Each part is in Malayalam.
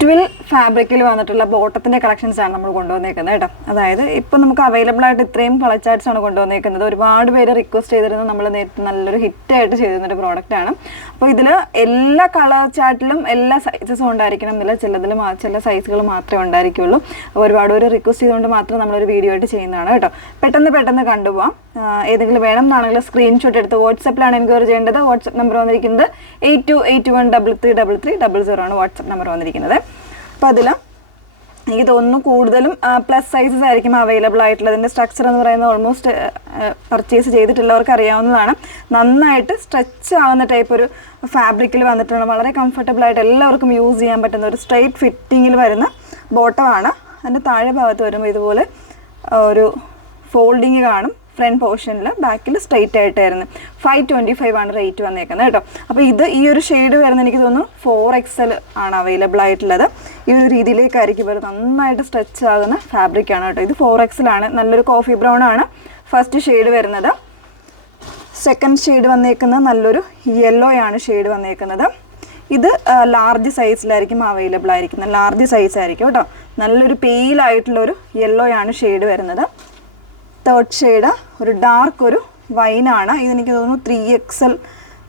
ട്വിൽ ഫാബ്രിക്കിൽ വന്നിട്ടുള്ള ബോട്ടത്തിൻ്റെ കളക്ഷൻസാണ് നമ്മൾ കൊണ്ടുവന്നേക്കുന്നത് കേട്ടോ. അതായത് ഇപ്പം നമുക്ക് അവൈലബിൾ ആയിട്ട് ഇത്രയും കളർ ചാർട്ട്സാണ് കൊണ്ടുവന്നേക്കുന്നത്. ഒരുപാട് പേര് റിക്വസ്റ്റ് ചെയ്തിരുന്നു, നമ്മൾ നേരത്തെ നല്ലൊരു ഹിറ്റായിട്ട് ചെയ്തിരുന്നൊരു പ്രോഡക്റ്റാണ്. അപ്പോൾ ഇതിൽ എല്ലാ കളർ ചാർട്ടിലും എല്ലാ സൈസസും ഉണ്ടായിരിക്കണം എന്നില്ല, ചില സൈസുകൾ മാത്രമേ ഉണ്ടായിരിക്കുള്ളൂ. ഒരുപാട് പേര് റിക്വസ്റ്റ് ചെയ്തുകൊണ്ട് മാത്രം നമ്മളൊരു വീഡിയോ ആയിട്ട് ചെയ്യുന്നതാണ് കേട്ടോ. പെട്ടെന്ന് കണ്ടുപോകാം. ഏതെങ്കിലും വേണം എന്നാണെങ്കിൽ സ്ക്രീൻഷോട്ട് എടുത്ത് വാട്സപ്പിലാണ് എൻക്വയറി ചെയ്യേണ്ടത്. വാട്സപ്പ് നമ്പർ വന്നിരിക്കുന്നത് 8281333300 ആണ് വാട്സപ്പ് നമ്പർ വന്നിരിക്കുന്നത്. അപ്പോൾ അതിൽ എനിക്ക് തോന്നുന്നു കൂടുതലും പ്ലസ് സൈസസ് ആയിരിക്കും അവൈലബിൾ ആയിട്ടുള്ളത്. ഇതിൻ്റെ സ്ട്രക്ചർ എന്ന് പറയുന്നത് ഓൾമോസ്റ്റ് പർച്ചേസ് ചെയ്തിട്ടുള്ളവർക്ക് അറിയാവുന്നതാണ്. നന്നായിട്ട് സ്ട്രെച്ച് ആവുന്ന ടൈപ്പ് ഒരു ഫാബ്രിക്കിൽ വന്നിട്ടുണ്ട്. വളരെ കംഫർട്ടബിൾ ആയിട്ട് എല്ലാവർക്കും യൂസ് ചെയ്യാൻ പറ്റുന്ന ഒരു സ്ട്രെയിറ്റ് ഫിറ്റിങ്ങിൽ വരുന്ന ബോട്ടമാണ്. അതിൻ്റെ താഴെ ഭാഗത്ത് വരുമ്പോൾ ഇതുപോലെ ഒരു ഫോൾഡിങ് കാണും. ഫ്രണ്ട് പോർഷനിൽ, ബാക്കിൽ സ്ട്രെയിറ്റ് ആയിട്ടായിരുന്നു. 525 ആണ് റേറ്റ് വന്നേക്കുന്നത് കേട്ടോ. അപ്പോൾ ഈ ഒരു ഷെയ്ഡ് വരുന്നത് എനിക്ക് തോന്നുന്നു 4XL ആണ് അവൈലബിൾ ആയിട്ടുള്ളത്. ഈ ഒരു രീതിയിലേക്കായിരിക്കും വരുന്നത്. നന്നായിട്ട് സ്ട്രെച്ച് ആകുന്ന ഫാബ്രിക്കാണ് കേട്ടോ. ഇത് 4XL ആണ്. നല്ലൊരു കോഫി ബ്രൗൺ ആണ് ഫസ്റ്റ് ഷെയ്ഡ് വരുന്നത്. സെക്കൻഡ് ഷെയ്ഡ് വന്നേക്കുന്നത് നല്ലൊരു യെല്ലോ ആണ് ഷെയ്ഡ് വന്നേക്കുന്നത്. ഇത് ലാർജ് സൈസിലായിരിക്കും അവൈലബിൾ ആയിരിക്കുന്നത്. ലാർജ് സൈസ് ആയിരിക്കും കേട്ടോ. നല്ലൊരു പെയിലായിട്ടുള്ളൊരു യെല്ലോ ആണ് ഷെയ്ഡ് വരുന്നത്. തേർഡ് ഷെയ്ഡ് ഒരു ഡാർക്ക് ഒരു വൈനാണ്. ഇതെനിക്ക് തോന്നുന്നു 3XL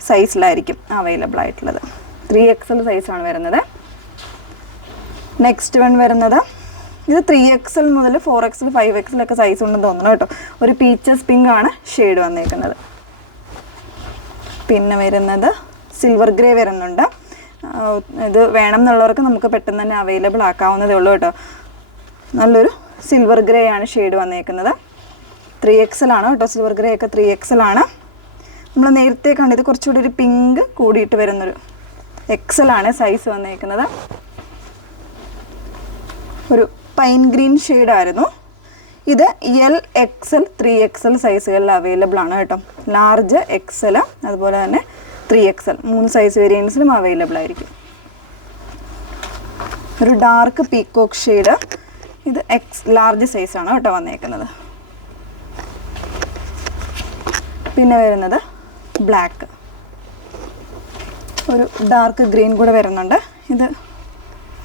സൈസിലായിരിക്കും അവൈലബിൾ ആയിട്ടുള്ളത്. 3XL സൈസാണ് വരുന്നത്. നെക്സ്റ്റ് വൺ വരുന്നത് ഇത് 3XL മുതൽ 4XL 5XL ഒക്കെ സൈസ് ഉണ്ടെന്ന് തോന്നുന്നു കേട്ടോ. ഒരു പീച്ചസ് പിങ്ക് ആണ് ഷെയ്ഡ് വന്നേക്കുന്നത്. പിന്നെ വരുന്നത് സിൽവർ ഗ്രേ വരുന്നുണ്ട്. ഇത് വേണം എന്നുള്ളവർക്ക് നമുക്ക് പെട്ടെന്ന് തന്നെ അവൈലബിൾ ആക്കാവുന്നതേ ഉള്ളൂ കേട്ടോ. നല്ലൊരു സിൽവർ ഗ്രേ ആണ് ഷെയ്ഡ് വന്നേക്കുന്നത്. 3XL ആണ് കേട്ടോ. സിൽവർ ഗ്രേ ഒക്കെ 3XL ആണ്. നമ്മൾ നേരത്തെ കണ്ടത് കുറച്ചുകൂടി ഒരു പിങ്ക് കൂടിയിട്ട് വരുന്നൊരു XL ആണ് സൈസ് വന്നേക്കുന്നത്. ഒരു പൈൻ ഗ്രീൻ ഷെയ്ഡായിരുന്നു. ഇത് LXL 3XL സൈസുകളിൽ അവൈലബിൾ ആണ് കേട്ടോ. ലാർജ്, XL, അതുപോലെ തന്നെ 3XL 3 സൈസ് വേരിയൻസിലും അവൈലബിൾ ആയിരിക്കും. ഒരു ഡാർക്ക് പീക്കോക്ക് ഷെയ്ഡ്. ഇത് ലാർജ് സൈസാണ് കേട്ടോ വന്നേക്കുന്നത്. പിന്നെ വരുന്നത് ബ്ലാക്ക്, ഒരു ഡാർക്ക് ഗ്രീൻ കൂടെ വരുന്നുണ്ട്. ഇത്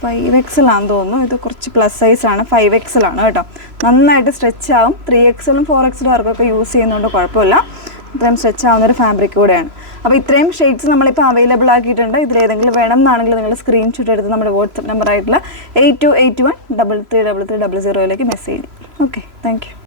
5XL ആണെന്ന് തോന്നുന്നു. ഇത് കുറച്ച് പ്ലസ് സൈസാണ്. 5XL ആണ് കേട്ടോ. നന്നായിട്ട് സ്ട്രെച്ച് ആവും. 3XLും 4XLും ആർക്കൊക്കെ യൂസ് ചെയ്യുന്നതുകൊണ്ട് കുഴപ്പമില്ല. ഇത്രയും സ്ട്രെച്ച് ആവുന്നൊരു ഫാബ്രിക് കൂടെയാണ്. അപ്പോൾ ഇത്രയും ഷെയ്ഡ്സ് നമ്മളിപ്പോൾ അവൈലബിൾ ആക്കിയിട്ടുണ്ട്. ഇതിലേതെങ്കിലും വേണം എന്നാണെങ്കിൽ നിങ്ങൾ സ്ക്രീൻഷോട്ട് എടുത്ത് നമ്മുടെ വാട്സപ്പ് നമ്പർ ആയിട്ടുള്ള 8281333300 മെസ്സേജ് ചെയ്യും. Okay, thank you.